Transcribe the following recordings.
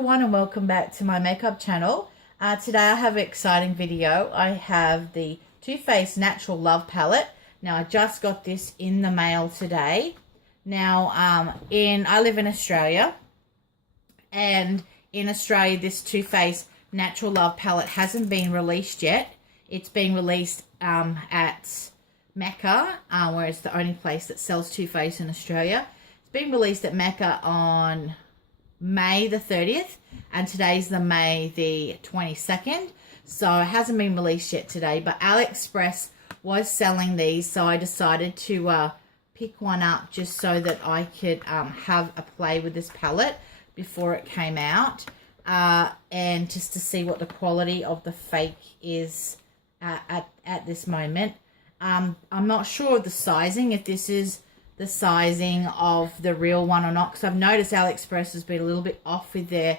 everyone and welcome back to my makeup channel. Today I have an exciting video. I have the Too Faced Natural Love palette. Now I just got this in the mail today. Now I live in Australia, and in Australia this Too Faced Natural Love palette hasn't been released yet. It's been released at Mecca, where it's the only place that sells Too Faced in Australia. It's been released at Mecca on May the 30th, and today's the May the 22nd, so it hasn't been released yet today, but AliExpress was selling these, so I decided to pick one up just so that I could have a play with this palette before it came out, and just to see what the quality of the fake is at this moment. I'm not sure of the sizing, if this is the sizing of the real one or not, because I've noticed AliExpress has been a little bit off with their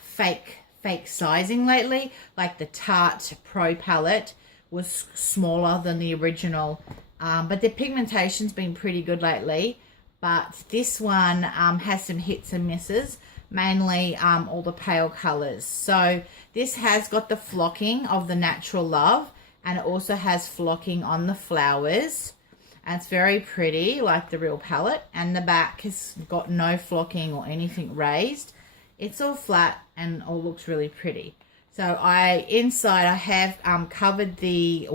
fake sizing lately. Like the Tarte Pro palette was smaller than the original, but their pigmentation's been pretty good lately. But this one has some hits and misses, mainly all the pale colors. So this has got the flocking of the Natural Love, and it also has flocking on the flowers. And it's very pretty, like the real palette. And the back has got no flocking or anything raised. It's all flat and all looks really pretty. So inside I have covered the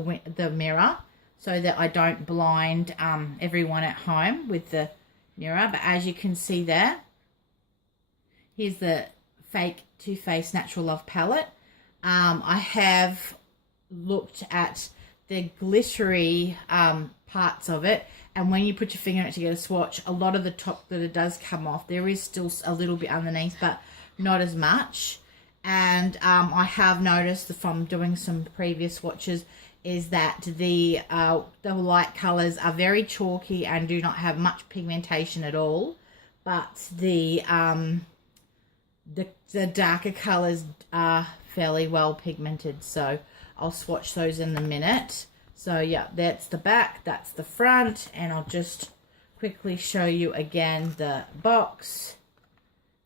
mirror so that I don't blind everyone at home with the mirror. But as you can see there, here's the fake Too Faced Natural Love palette. I have looked at the glittery parts of it, and when you put your finger in it to get a swatch, a lot of the top that it does come off. There is still a little bit underneath, but not as much. And I have noticed from doing some previous swatches is that the light colors are very chalky and do not have much pigmentation at all, but the darker colors are fairly well pigmented. So I'll swatch those in a minute. So yeah, that's the back, that's the front, and I'll just quickly show you again the box.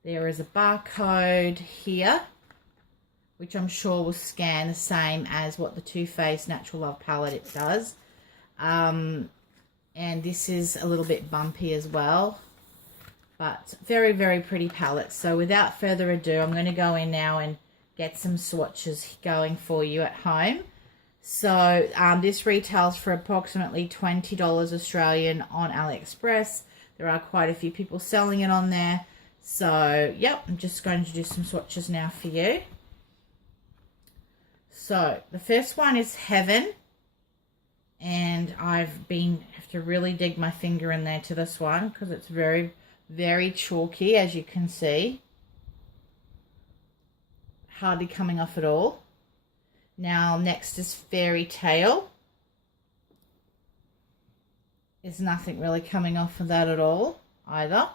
There is a barcode here, which I'm sure will scan the same as what the Too Faced Natural Love palette it does. And this is a little bit bumpy as well, but very, very pretty palette. So without further ado, I'm going to go in now and get some swatches going for you at home. So this retails for approximately $20 Australian on AliExpress. There are quite a few people selling it on there. So yep, I'm just going to do some swatches now for you. So the first one is Heaven, and I have to really dig my finger in there to this one because it's very, very chalky, as you can see. Hardly coming off at all. Now next is Fairy Tale. There's nothing really coming off of that at all either.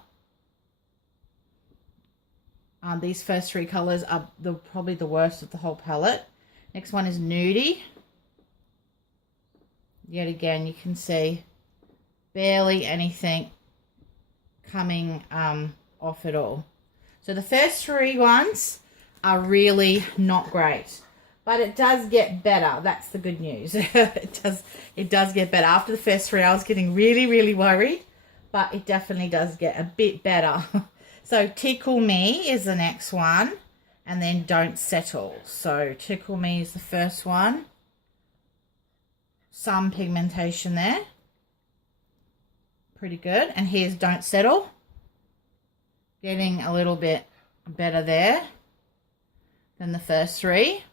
These first three colors are probably the worst of the whole palette. Next one is Nudie. Yet again, you can see barely anything coming off at all. So the first three ones are really not great, but it does get better. That's the good news. It does get better. After the first three, I was getting really, really worried, but it definitely does get a bit better. So Tickle Me is the next one, and then Don't Settle. So Tickle Me is the first one. Some pigmentation there. Pretty good. And here's Don't Settle. Getting a little bit better there than the first three.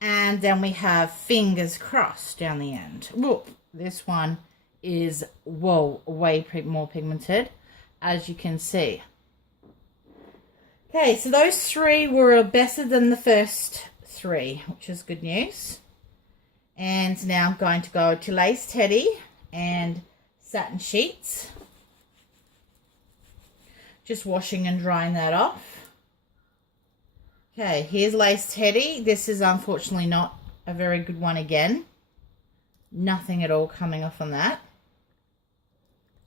And then we have Fingers Crossed down the end. Whoop, this one is, whoa, way more pigmented, as you can see. Okay, so those three were better than the first three, which is good news. And now I'm going to go to Lace Teddy and Satin Sheets. Just washing and drying that off. Okay, here's Lace Teddy. This is unfortunately not a very good one again. Nothing at all coming off on that,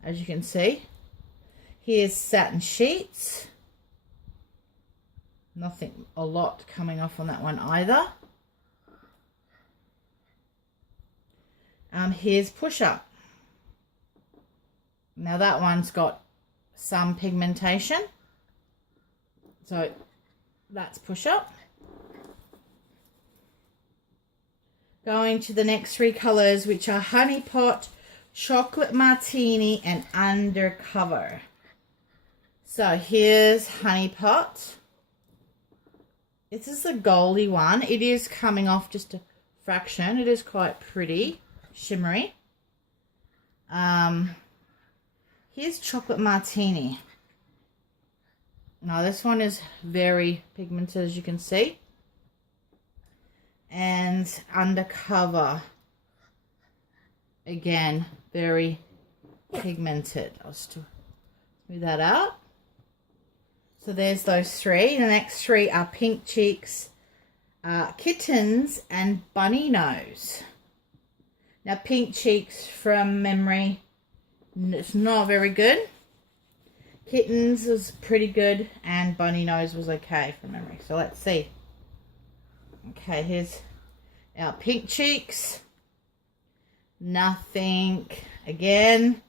as you can see. Here's Satin Sheets. Nothing, a lot coming off on that one either. Here's Push Up. Now that one's got some pigmentation. So that's Push Up. Going to the next three colours, which are Honey Pot, Chocolate Martini, and Undercover. So here's Honey Pot. This is the goldy one. It is coming off just a fraction. It is quite pretty, shimmery. Here's Chocolate Martini. Now this one is very pigmented, as you can see. And Undercover, again, very pigmented. I'll still move that out. So there's those three. The next three are Pink Cheeks, Kittens, and Bunny Nose. Now Pink Cheeks, from memory, it's not very good. Kittens was pretty good, and Bunny Nose was okay from memory. So let's see. Okay, here's our Pink Cheeks. Nothing. Again,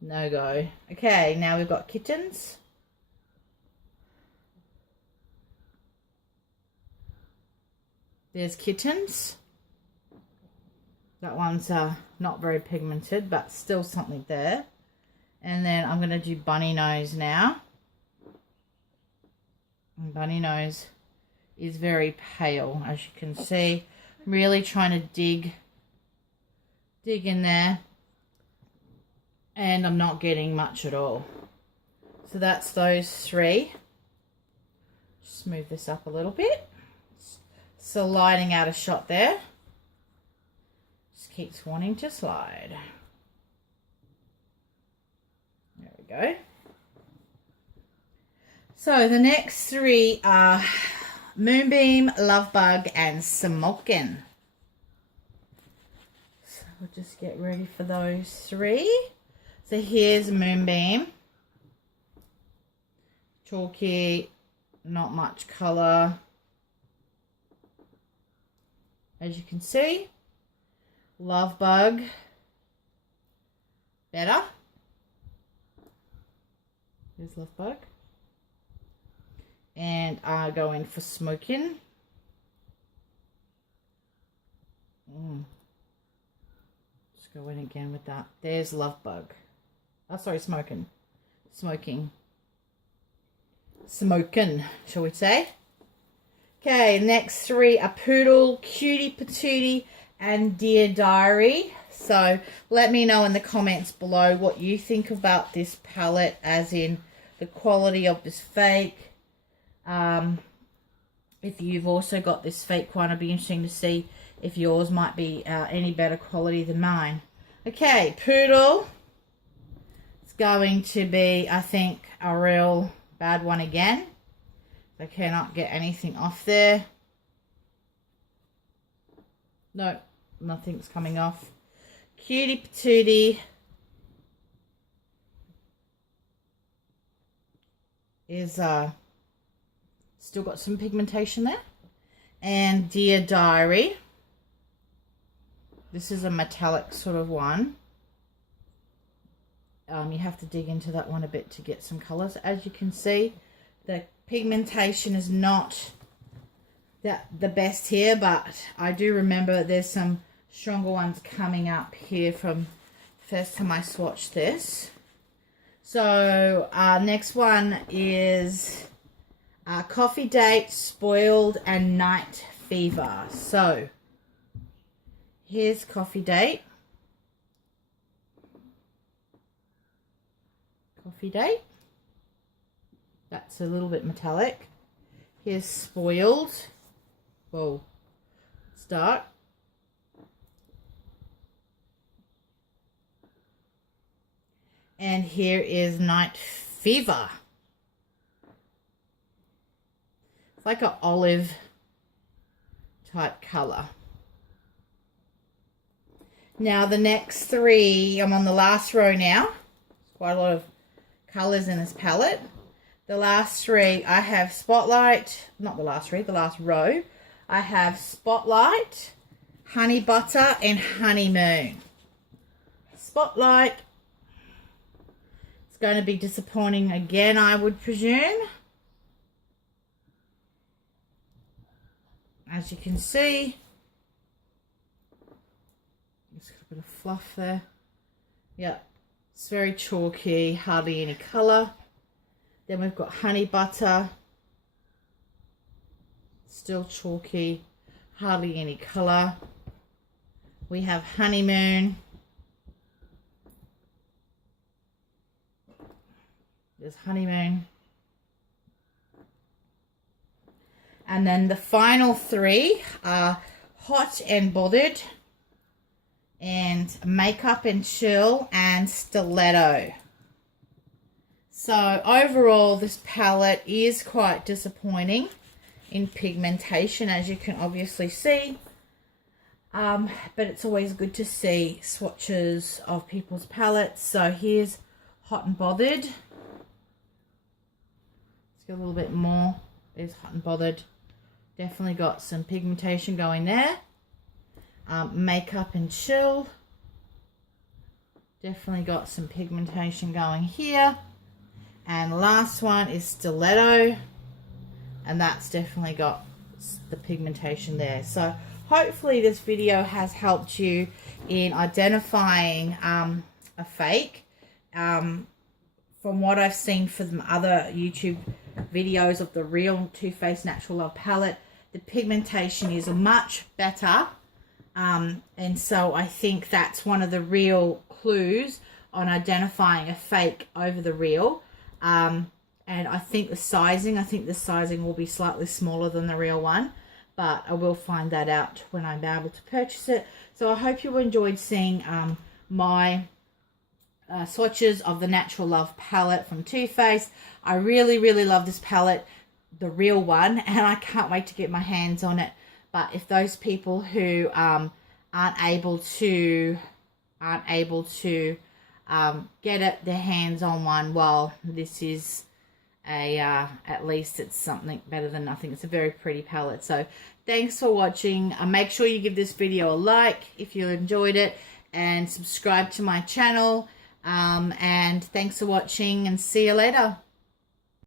no go. Okay, now we've got Kittens. There's Kittens. That one's not very pigmented, but still something there. And then I'm going to do Bunny Nose now. And Bunny Nose is very pale, as you can see. I'm really trying to dig in there. And I'm not getting much at all. So that's those three. Just move this up a little bit. Sliding out a shot there. Just keeps wanting to slide. There we go. So the next three are Moonbeam, Lovebug, and Smokin'. So we'll just get ready for those three. So here's Moonbeam. Chalky, not much colour. As you can see, Lovebug, better. Here's Lovebug. And I go in for Smokin'. Just go in again with that. There's Lovebug. Oh, sorry, Smokin'. Smoking. Smokin', shall we say? Okay, next three are Poodle, Cutie Patootie, and Dear Diary. So let me know in the comments below what you think about this palette, as in the quality of this fake. If you've also got this fake one, it'd be interesting to see if yours might be any better quality than mine. Okay, Poodle. It's going to be, I think, a real bad one again. I cannot get anything off there. No, nothing's coming off. Cutie Patootie is still got some pigmentation there. And Dear Diary. This is a metallic sort of one. You have to dig into that one a bit to get some colours. As you can see, the pigmentation is not the best here, but I do remember there's some stronger ones coming up here from the first time I swatched this. So next one is Coffee Date, Spoiled, and Night Fever. So here's Coffee Date. Coffee Date. That's a little bit metallic. Here's Spoiled. Whoa, it's dark. And here is Night Fever. It's like an olive type color. Now the next three, I'm on the last row now. Quite a lot of colors in this palette. the last three, I have Spotlight, not the last three, the last row. I have Spotlight, Honey Butter, and Honeymoon. Spotlight, it's going to be disappointing again, I would presume. As you can see, just got a bit of fluff there. Yep, it's very chalky, hardly any colour. Then we've got Honey Butter, still chalky, hardly any colour. We have Honeymoon. There's Honeymoon. And then the final three are Hot and Bothered, and Makeup and Chill, and Stiletto. So overall, this palette is quite disappointing in pigmentation, as you can obviously see. But it's always good to see swatches of people's palettes. So here's Hot and Bothered. Let's get a little bit more. There's Hot and Bothered. Definitely got some pigmentation going there. Makeup and Chill. Definitely got some pigmentation going here. And last one is Stiletto. And that's definitely got the pigmentation there. So hopefully this video has helped you in identifying a fake. From what I've seen from other YouTube videos of the real Too Faced Natural Love palette, the pigmentation is much better, and so I think that's one of the real clues on identifying a fake over the real. And I think the sizing will be slightly smaller than the real one, but I will find that out when I'm able to purchase it. So I hope you enjoyed seeing my swatches of the Natural Love palette from Too Faced. I really love this palette, the real one, and I can't wait to get my hands on it. But if those people who aren't able to get their hands on one, well, this is at least it's something better than nothing. It's a very pretty palette. So thanks for watching. Make sure you give this video a like if you enjoyed it, and subscribe to my channel. And thanks for watching, and see you later.